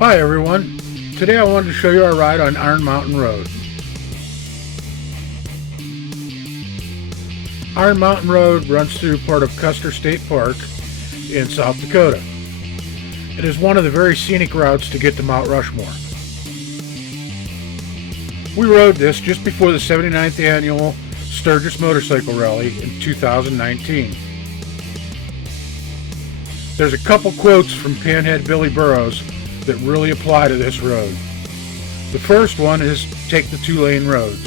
Hi everyone, today I wanted to show you our ride on Iron Mountain Road. Iron Mountain Road runs through part of Custer State Park in South Dakota. It is one of the very scenic routes to get to Mount Rushmore. We rode this just before the 79th annual Sturgis Motorcycle Rally in 2019. There's a couple quotes from Panhead Billy Burrows that really apply to this road. The first one is, "Take the two-lane roads."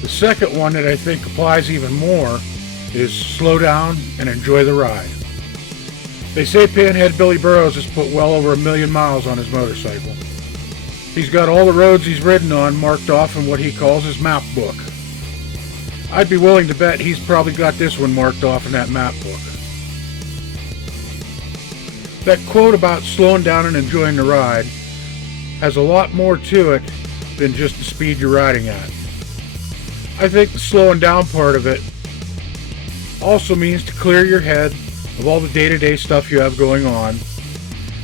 The second one that I think applies even more is, "Slow down and enjoy the ride." They say Panhead Billy Burrows has put well over 1,000,000 miles on his motorcycle. He's got all the roads he's ridden on marked off in what he calls his map book. I'd be willing to bet he's probably got this one marked off in that map book. That quote about slowing down and enjoying the ride has a lot more to it than just the speed you're riding at. I think the slowing down part of it also means to clear your head of all the day-to-day stuff you have going on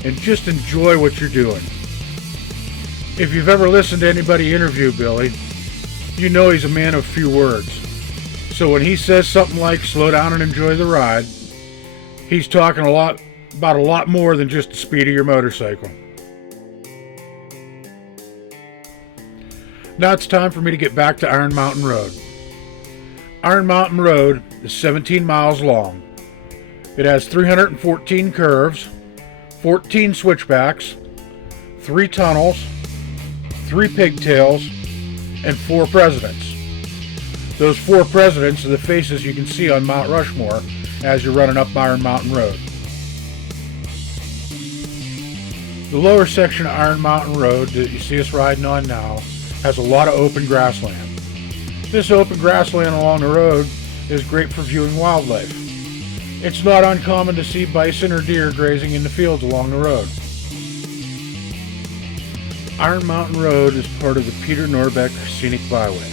and just enjoy what you're doing. If you've ever listened to anybody interview Billy, you know he's a man of few words. So when he says something like "slow down and enjoy the ride," he's talking about a lot more than just the speed of your motorcycle. Now it's time for me to get back to Iron Mountain Road. Iron Mountain Road is 17 miles long. It has 314 curves, 14 switchbacks, 3 tunnels, 3 pigtails, and 4 presidents. Those 4 presidents are the faces you can see on Mount Rushmore as you're running up Iron Mountain Road. The lower section of Iron Mountain Road that you see us riding on now has a lot of open grassland. This open grassland along the road is great for viewing wildlife. It's not uncommon to see bison or deer grazing in the fields along the road. Iron Mountain Road is part of the Peter Norbeck Scenic Byway.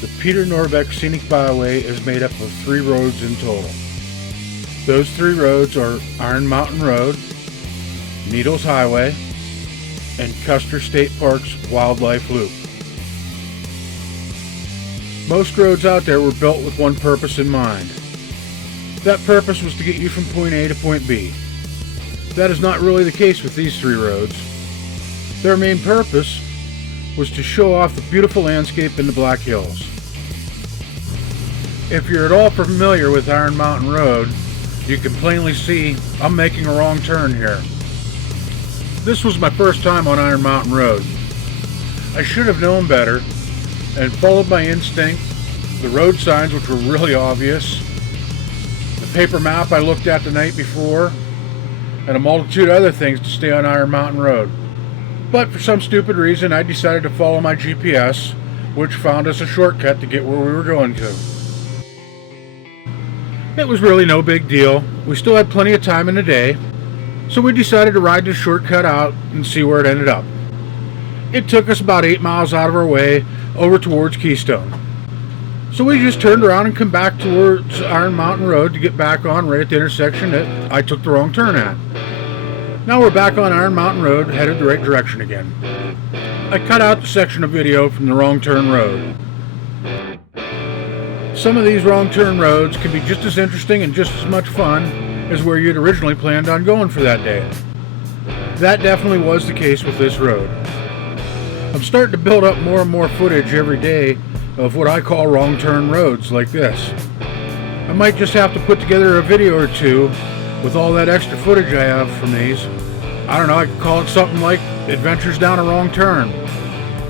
The Peter Norbeck Scenic Byway is made up of 3 roads in total. Those 3 roads are Iron Mountain Road, Needles Highway, and Custer State Park's Wildlife Loop. Most roads out there were built with one purpose in mind. That purpose was to get you from point A to point B. That is not really the case with these 3 roads. Their main purpose was to show off the beautiful landscape in the Black Hills. If you're at all familiar with Iron Mountain Road, you can plainly see I'm making a wrong turn here. This was my first time on Iron Mountain Road. I should have known better and followed my instinct, the road signs which were really obvious, the paper map I looked at the night before, and a multitude of other things to stay on Iron Mountain Road. But for some stupid reason I decided to follow my GPS, which found us a shortcut to get where we were going to. It was really no big deal. We still had plenty of time in the day, so we decided to ride this shortcut out and see where it ended up. It took us about 8 miles out of our way over towards Keystone. So we just turned around and come back towards Iron Mountain Road to get back on right at the intersection that I took the wrong turn at. Now we're back on Iron Mountain Road, headed the right direction again. I cut out the section of video from the wrong turn road. Some of these wrong turn roads can be just as interesting and just as much fun as where you'd originally planned on going for that day. That definitely was the case with this road. I'm starting to build up more and more footage every day of what I call wrong turn roads like this. I might just have to put together a video or two with all that extra footage I have from these. I don't know, I could call it something like Adventures Down a Wrong Turn.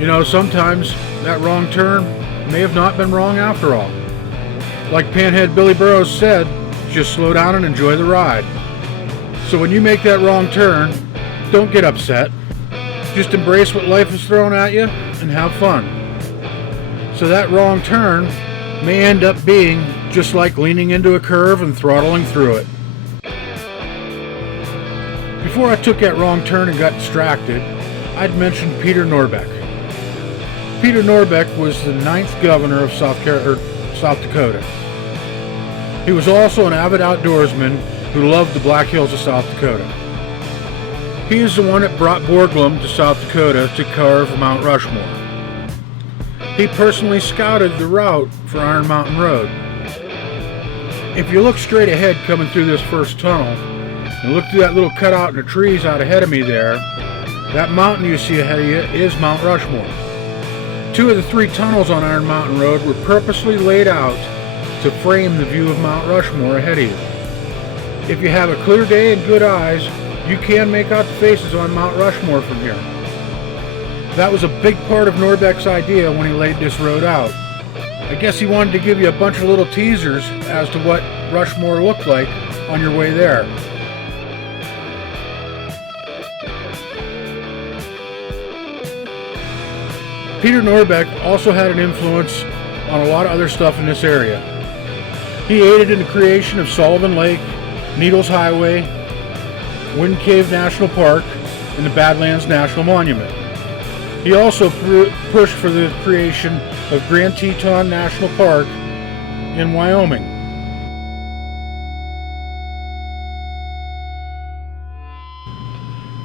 You know, sometimes that wrong turn may have not been wrong after all. Like Panhead Billy Burrows said, just slow down and enjoy the ride. So when you make that wrong turn, don't get upset. Just embrace what life is throwing at you and have fun. So that wrong turn may end up being just like leaning into a curve and throttling through it. Before I took that wrong turn and got distracted, I'd mentioned Peter Norbeck. Peter Norbeck was the 9th governor of South Dakota. He was also an avid outdoorsman who loved the Black Hills of South Dakota. He is the one that brought Borglum to South Dakota to carve Mount Rushmore. He personally scouted the route for Iron Mountain Road. If you look straight ahead coming through this first tunnel, and look through that little cutout in the trees out ahead of me there, that mountain you see ahead of you is Mount Rushmore. 2 of the 3 tunnels on Iron Mountain Road were purposely laid out to frame the view of Mount Rushmore ahead of you. If you have a clear day and good eyes, you can make out the faces on Mount Rushmore from here. That was a big part of Norbeck's idea when he laid this road out. I guess he wanted to give you a bunch of little teasers as to what Rushmore looked like on your way there. Peter Norbeck also had an influence on a lot of other stuff in this area. He aided in the creation of Sullivan Lake, Needles Highway, Wind Cave National Park, and the Badlands National Monument. He also pushed for the creation of Grand Teton National Park in Wyoming.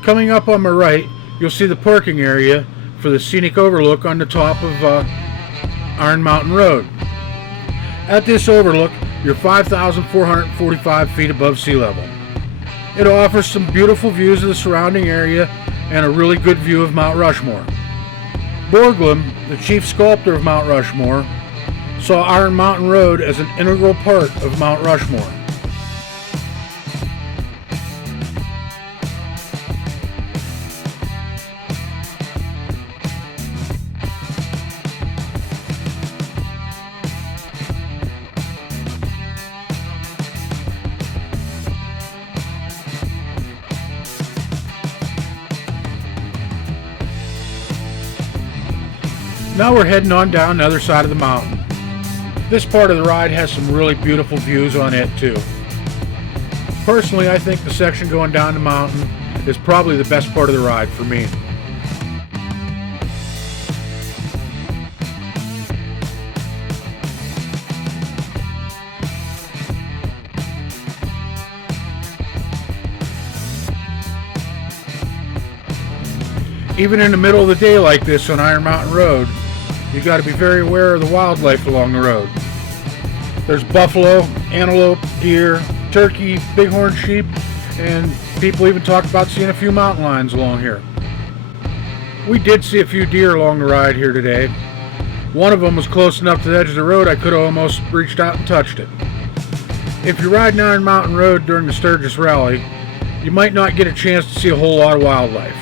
Coming up on my right, you'll see the parking area for the scenic overlook on the top of Iron Mountain Road. At this overlook, you're 5,445 feet above sea level. It offers some beautiful views of the surrounding area and a really good view of Mount Rushmore. Borglum, the chief sculptor of Mount Rushmore, saw Iron Mountain Road as an integral part of Mount Rushmore. Now we're heading on down the other side of the mountain. This part of the ride has some really beautiful views on it too. Personally, I think the section going down the mountain is probably the best part of the ride for me. Even in the middle of the day like this on Iron Mountain Road, you got to be very aware of the wildlife along the road. There's buffalo, antelope, deer, turkey, bighorn sheep, and people even talk about seeing a few mountain lions along here. We did see a few deer along the ride here today. One of them was close enough to the edge of the road I could have almost reached out and touched it. If you're riding Iron Mountain Road during the Sturgis Rally, you might not get a chance to see a whole lot of wildlife.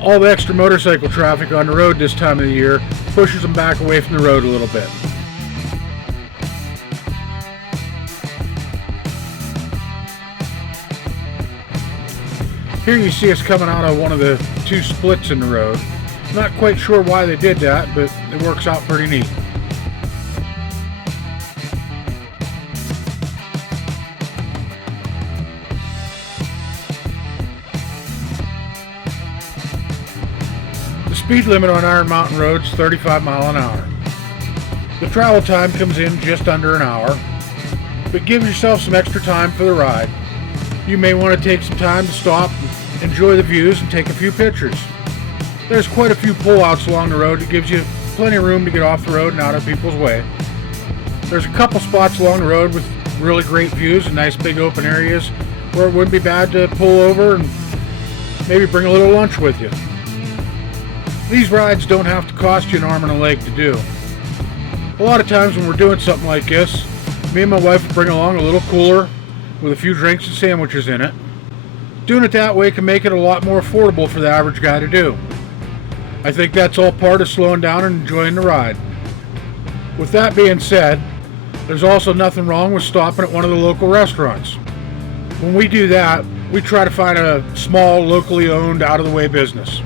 All the extra motorcycle traffic on the road this time of the year pushes them back away from the road a little bit. Here you see us coming out of one of the 2 splits in the road. Not quite sure why they did that, but it works out pretty neat. The speed limit on Iron Mountain Road is 35 miles an hour. The travel time comes in just under an hour, but give yourself some extra time for the ride. You may want to take some time to stop, enjoy the views, and take a few pictures. There's quite a few pullouts along the road that gives you plenty of room to get off the road and out of people's way. There's a couple spots along the road with really great views and nice big open areas where it wouldn't be bad to pull over and maybe bring a little lunch with you. These rides don't have to cost you an arm and a leg to do. A lot of times when we're doing something like this, me and my wife will bring along a little cooler with a few drinks and sandwiches in it. Doing it that way can make it a lot more affordable for the average guy to do. I think that's all part of slowing down and enjoying the ride. With that being said, there's also nothing wrong with stopping at one of the local restaurants. When we do that, we try to find a small, locally owned, out-of-the-way business.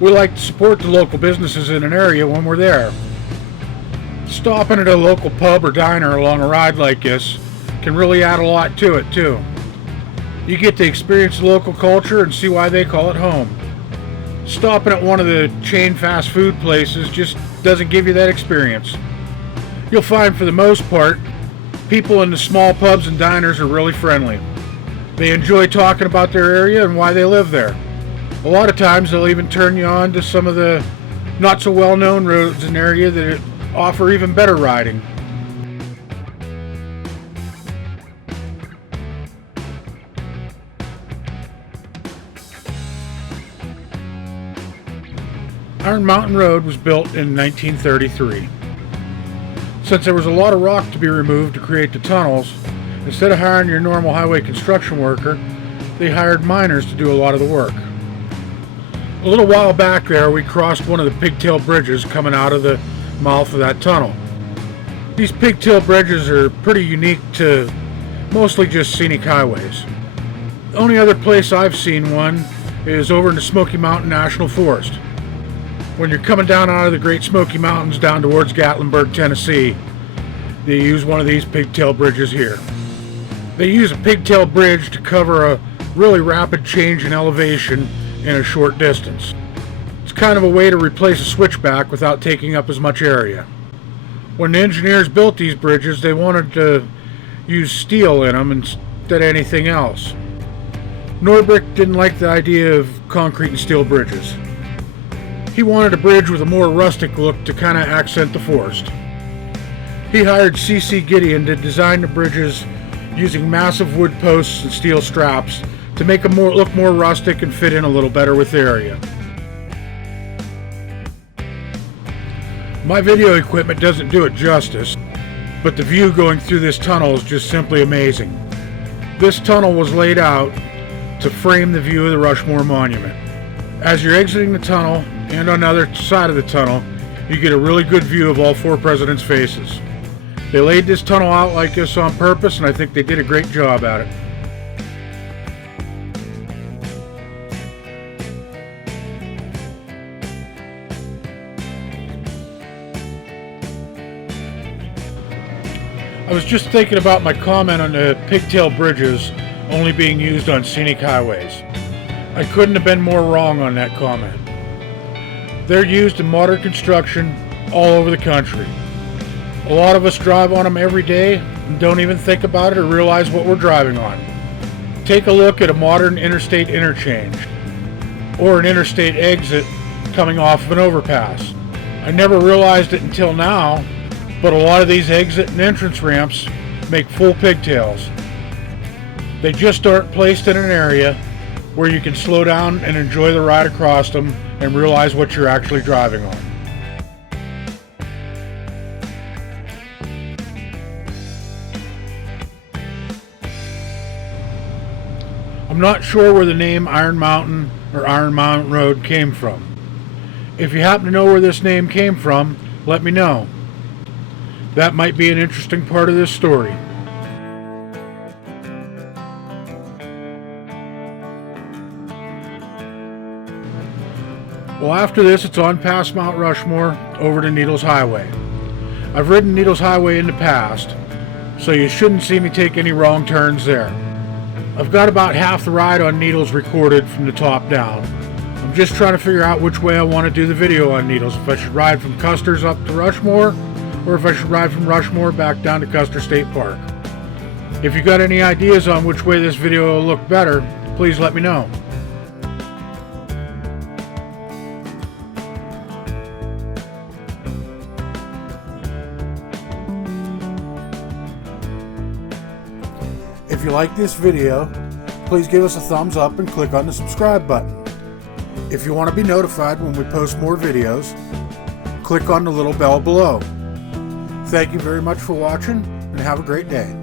We like to support the local businesses in an area when we're there. Stopping at a local pub or diner along a ride like this can really add a lot to it too. You get to experience the local culture and see why they call it home. Stopping at one of the chain fast food places just doesn't give you that experience. You'll find for the most part, people in the small pubs and diners are really friendly. They enjoy talking about their area and why they live there. A lot of times they'll even turn you on to some of the not so well known roads in the area that offer even better riding. Iron Mountain Road was built in 1933. Since there was a lot of rock to be removed to create the tunnels, instead of hiring your normal highway construction worker, they hired miners to do a lot of the work. A little while back there, we crossed one of the Pigtail bridges coming out of the mouth of that tunnel. These Pigtail bridges are pretty unique to mostly just scenic highways. The only other place I've seen one is over in the Smoky Mountain National Forest. When you're coming down out of the Great Smoky Mountains down towards Gatlinburg, Tennessee, they use one of these pigtail bridges here. They use a pigtail bridge to cover a really rapid change in elevation in a short distance. It's kind of a way to replace a switchback without taking up as much area. When the engineers built these bridges, they wanted to use steel in them instead of anything else. Norbeck didn't like the idea of concrete and steel bridges. He wanted a bridge with a more rustic look to kind of accent the forest. He hired C.C. Gideon to design the bridges using massive wood posts and steel straps to make them look more rustic and fit in a little better with the area. My video equipment doesn't do it justice, but the view going through this tunnel is just simply amazing. This tunnel was laid out to frame the view of the Rushmore Monument. As you're exiting the tunnel, and on the other side of the tunnel, you get a really good view of all four presidents' faces. They laid this tunnel out like this on purpose, and I think they did a great job at it. I was just thinking about my comment on the pigtail bridges only being used on scenic highways. I couldn't have been more wrong on that comment. They're used in modern construction all over the country. A lot of us drive on them every day and don't even think about it or realize what we're driving on. Take a look at a modern interstate interchange or an interstate exit coming off of an overpass. I never realized it until now, but a lot of these exit and entrance ramps make full pigtails. They just aren't placed in an area where you can slow down and enjoy the ride across them and realize what you're actually driving on. I'm not sure where the name Iron Mountain or Iron Mountain Road came from. If you happen to know where this name came from, let me know. That might be an interesting part of this story. Well, after this, it's on past Mount Rushmore over to Needles Highway. I've ridden Needles Highway in the past, so you shouldn't see me take any wrong turns there. I've got about half the ride on Needles recorded from the top down. I'm just trying to figure out which way I want to do the video on Needles, if I should ride from Custer's up to Rushmore, or if I should ride from Rushmore back down to Custer State Park. If you got any ideas on which way this video will look better, please let me know. If you like this video, please give us a thumbs up and click on the subscribe button. If you want to be notified when we post more videos, click on the little bell below. Thank you very much for watching and have a great day.